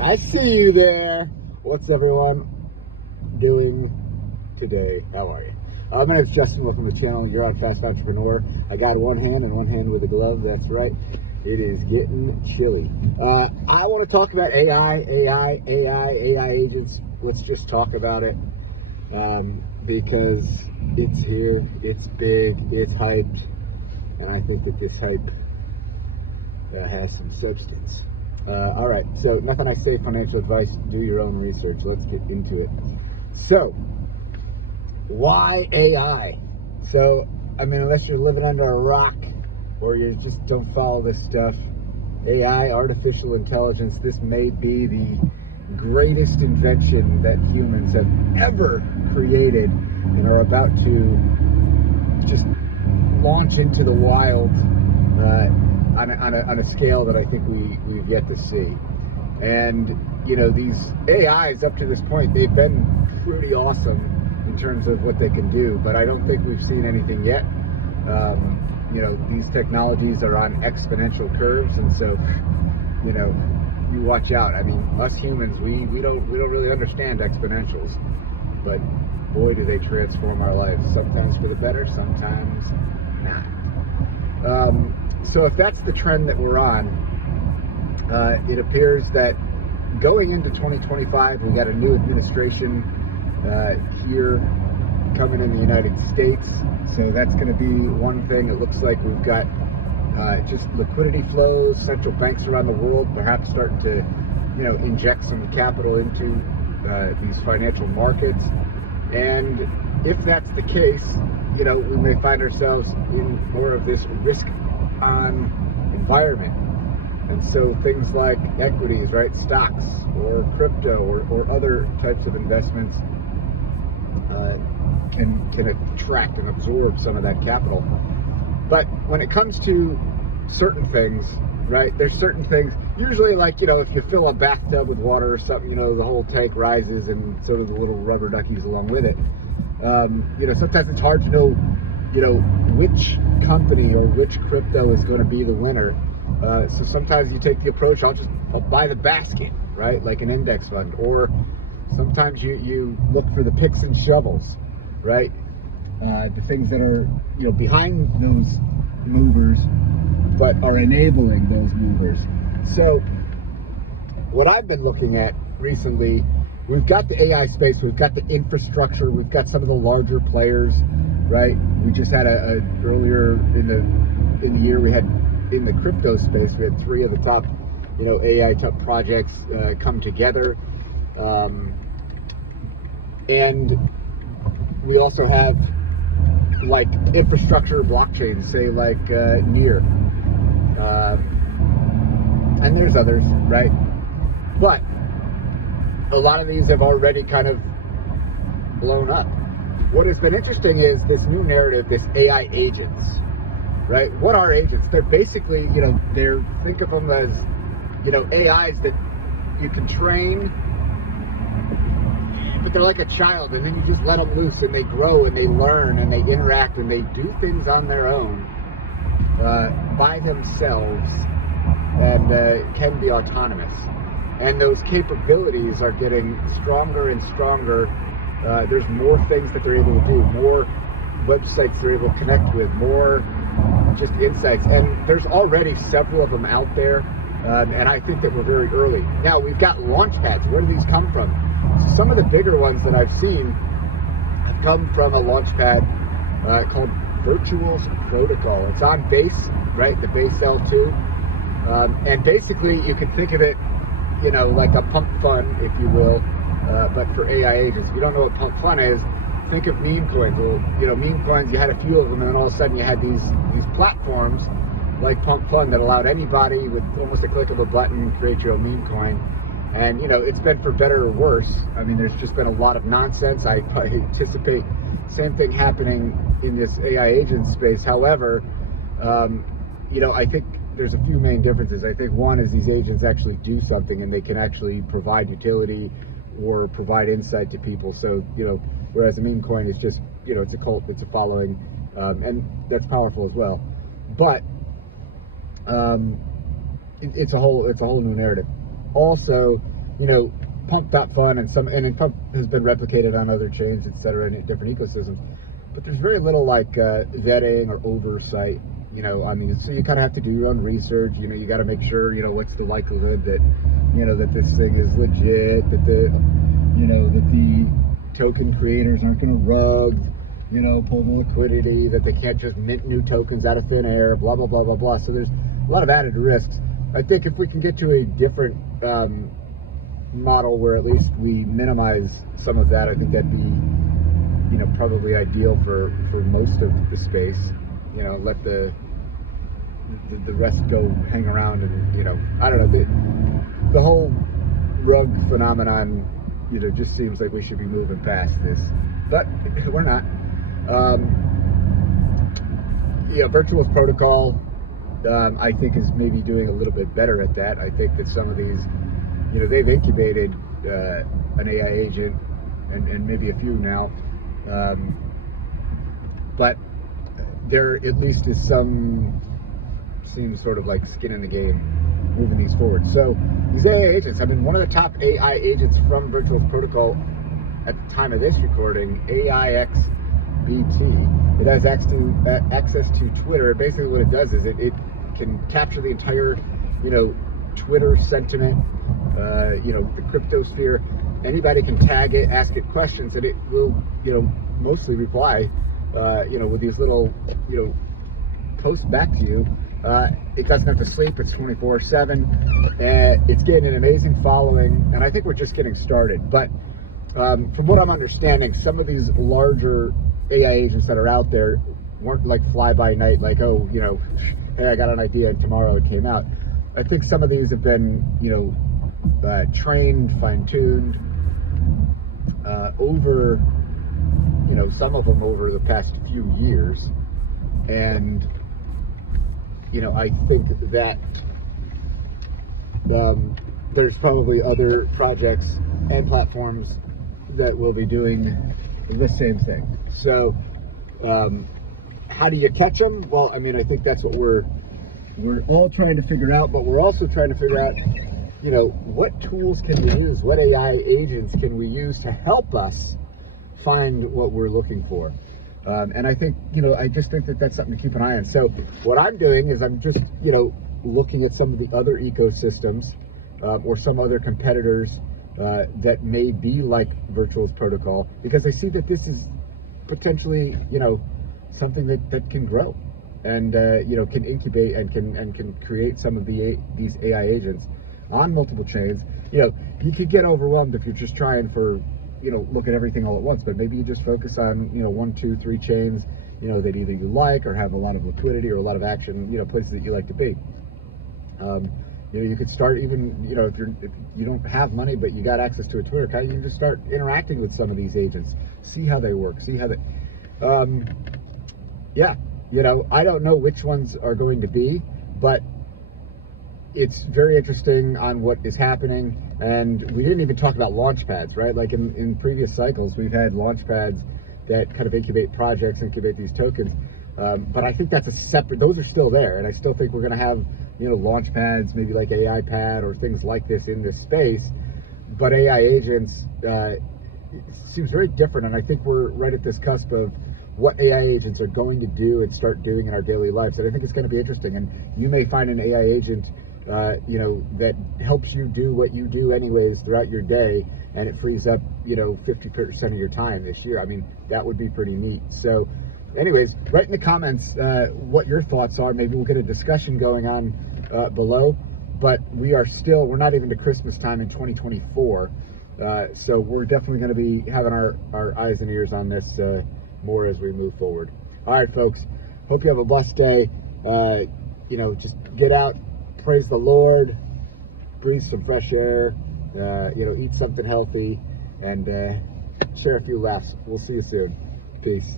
I see you there. What's everyone doing today? How are you? My name's Justin. Welcome to the channel. You're on Fast Entrepreneur. I got one hand and one hand with a glove. That's right. It is getting chilly. I want to talk about AI agents. Let's just talk about it because it's here, it's big, it's hyped, and I think that this hype has some substance. All right, so nothing I say financial advice. Do your own research. Let's get into it. So, why AI? So, I mean, unless you're living under a rock or you just don't follow this stuff, AI, artificial intelligence, this may be the greatest invention that humans have ever created and are about to just launch into the wild on a scale that I think we've yet to see. And, you know, these AIs up to this point, they've been pretty awesome in terms of what they can do, but I don't think we've seen anything yet. You know, these technologies are on exponential curves, and so, you know, you watch out. I mean, us humans, we don't really understand exponentials, but boy, do they transform our lives. Sometimes for the better, sometimes not. So if that's the trend that we're on, it appears that going into 2025, we got a new administration here coming in the United States. So that's going to be one thing. It looks like we've got just liquidity flows, central banks around the world perhaps starting to, you know, inject some capital into these financial markets. And if that's the case, you know, we may find ourselves in more of this risk-on environment. And so things like equities, right, stocks or crypto or other types of investments can attract and absorb some of that capital. But when it comes to certain things, right, there's certain things, usually like, you know, if you fill a bathtub with water or something, you know, the whole tank rises and so do the little rubber duckies along with it. You know, sometimes it's hard to know, you know, which company or which crypto is going to be the winner. So sometimes you take the approach, I'll buy the basket, right, like an index fund. Or sometimes you look for the picks and shovels, right, the things that are, you know, behind those movers but are enabling those movers. So what I've been looking at recently, we've got the AI space, we've got the infrastructure, we've got some of the larger players, right? We just had earlier in the year, we had in the crypto space, we had 3 of the top, you know, AI type projects come together. And we also have like infrastructure blockchains, say like Near. And there's others, right? But a lot of these have already kind of blown up. What has been interesting is this new narrative, this AI agents, right? What are agents? They're basically, you know, think of them as, you know, AIs that you can train, but they're like a child, and then you just let them loose and they grow and they learn and they interact and they do things on their own by themselves and can be autonomous. And those capabilities are getting stronger and stronger. There's more things that they're able to do, more websites they're able to connect with, more just insights. And there's already several of them out there, and I think that we're very early. Now, we've got launch pads. Where do these come from? So some of the bigger ones that I've seen have come from a launch pad called Virtuals Protocol. It's on Base, right, the Base L2. And basically, you can think of it, you know, like a pump fund, if you will, but for AI agents. If you don't know what pump fund is, think of meme coins. Well, you know, meme coins, you had a few of them, and then all of a sudden you had these platforms like Pump Fund that allowed anybody with almost a click of a button create your own meme coin. And, you know, it's been for better or worse. I mean, there's just been a lot of nonsense. I anticipate same thing happening in this AI agent space. However, you know, I think there's a few main differences. I think one is these agents actually do something and they can actually provide utility or provide insight to people. So, you know, whereas a meme coin is just, you know, it's a cult, it's a following, and that's powerful as well. But it's a whole new narrative. Also, pumped up fun, and Pump has been replicated on other chains, etc., in different ecosystems. But there's very little like vetting or oversight, on these. So you kind of have to do your own research. You got to make sure, what's the likelihood that, that this thing is legit, that the token creators aren't going to rug, pull the liquidity, that they can't just mint new tokens out of thin air, blah, blah, blah, blah, blah. So there's a lot of added risks. I think if we can get to a different model where at least we minimize some of that, I think that'd be, probably ideal for most of the space. Let the rest go hang around, and I don't know, the whole rug phenomenon, just seems like we should be moving past this, but we're not. Virtuals Protocol, I think, is maybe doing a little bit better at that. I think that some of these, they've incubated an AI agent, and maybe a few now, but there at least is seems sort of like skin in the game moving these forward. So these AI agents, one of the top AI agents from Virtuals Protocol at the time of this recording, AIXBT, it has access to Twitter. Basically what it does is it can capture the entire, Twitter sentiment, the cryptosphere. Anybody can tag it, ask it questions, and it will, mostly reply, with these little, posts back to you. It doesn't have to sleep. It's 24/7. It's getting an amazing following, and I think we're just getting started. But from what I'm understanding, some of these larger AI agents that are out there weren't like fly by night, like, oh, hey, I got an idea and tomorrow it came out. I think some of these have been, trained, fine-tuned over, some of them over the past few years. And, I think that there's probably other projects and platforms that will be doing the same thing. So, how do you catch them? Well, I think that's what we're all trying to figure out, but we're also trying to figure out, what tools can we use? What AI agents can we use to help us find what we're looking for? And I think, I just think that that's something to keep an eye on. So what I'm doing is I'm just, looking at some of the other ecosystems or some other competitors that may be like Virtuals Protocol, because I see that this is potentially, something that can grow and, can incubate and can create some of these AI agents on multiple chains. You could get overwhelmed if you're just trying for, look at everything all at once, but maybe you just focus on, 1, 2, 3 chains, that either you like or have a lot of liquidity or a lot of action, places that you like to be. You could start even, if you don't have money, but you got access to a Twitter account, you can just start interacting with some of these agents, see how they work, see how they, I don't know which ones are going to be, but it's very interesting on what is happening. And we didn't even talk about launch pads, right? Like in previous cycles, we've had launch pads that kind of incubate projects, incubate these tokens. But I think that's a separate, those are still there. And I still think we're going to have, launch pads, maybe like AI pad or things like this in this space. But AI agents seems very different. And I think we're right at this cusp of what AI agents are going to do and start doing in our daily lives. And I think it's going to be interesting. And you may find an AI agent that helps you do what you do anyways throughout your day, and it frees up, 50% of your time this year. That would be pretty neat. So anyways, write in the comments what your thoughts are. Maybe we'll get a discussion going on below, but we're not even to Christmas time in 2024. So we're definitely going to be having our eyes and ears on this more as we move forward. All right, folks, hope you have a blessed day. Just get out, praise the Lord, breathe some fresh air, eat something healthy, and share a few laughs. We'll see you soon. Peace.